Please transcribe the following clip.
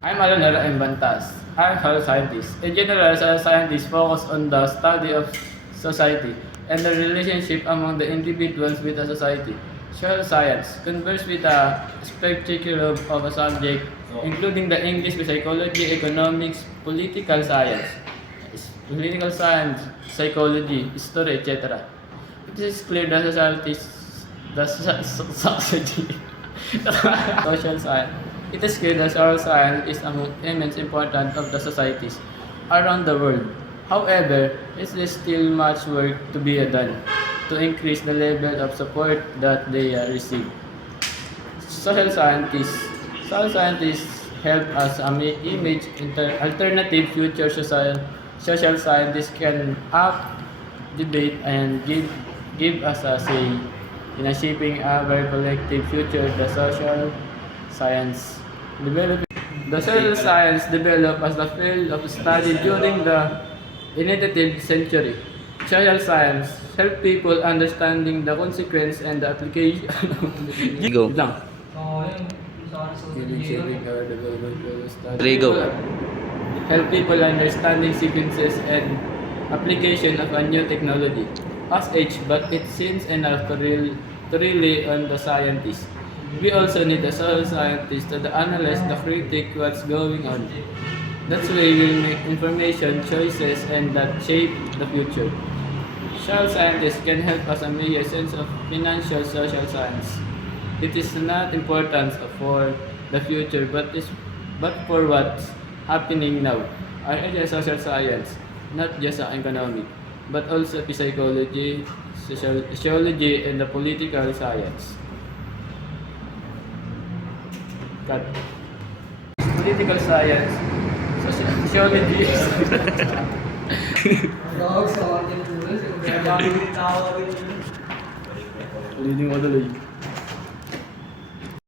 I'm Alanera Embantas. I'm a health scientist. In general, social scientists focus on the study of society and the relationship among the individuals with the society. Social science converses with a spectrum of a subject, including the English with psychology, economics, political science, psychology, history, etc. It is clear that society, social science. It is clear that social science is among immense importance of the societies around the world. However, there is still much work to be done to increase the level of support that they receive. Social scientists. Social scientists help us image alternative future social scientists can act, debate, and give us a say in a shaping our collective future. Develop, the social science developed as a field of study during the 19th century. Social science help people understanding the consequence and the application. Go. Lang. There you go. Help people understanding sequences and application of a new technology. As age, but it seems enough to rely on the scientists. We also need a social scientist to analyze the critique what's going on. That's why we'll make information choices and that shape the future. Social scientists can help us make a sense of financial social science. It is not important for the future, but for what's happening now. Our area is social science, not just economic, but also psychology, sociology, and the political science. Cut. Political science, sociology. Leading mo tuloy.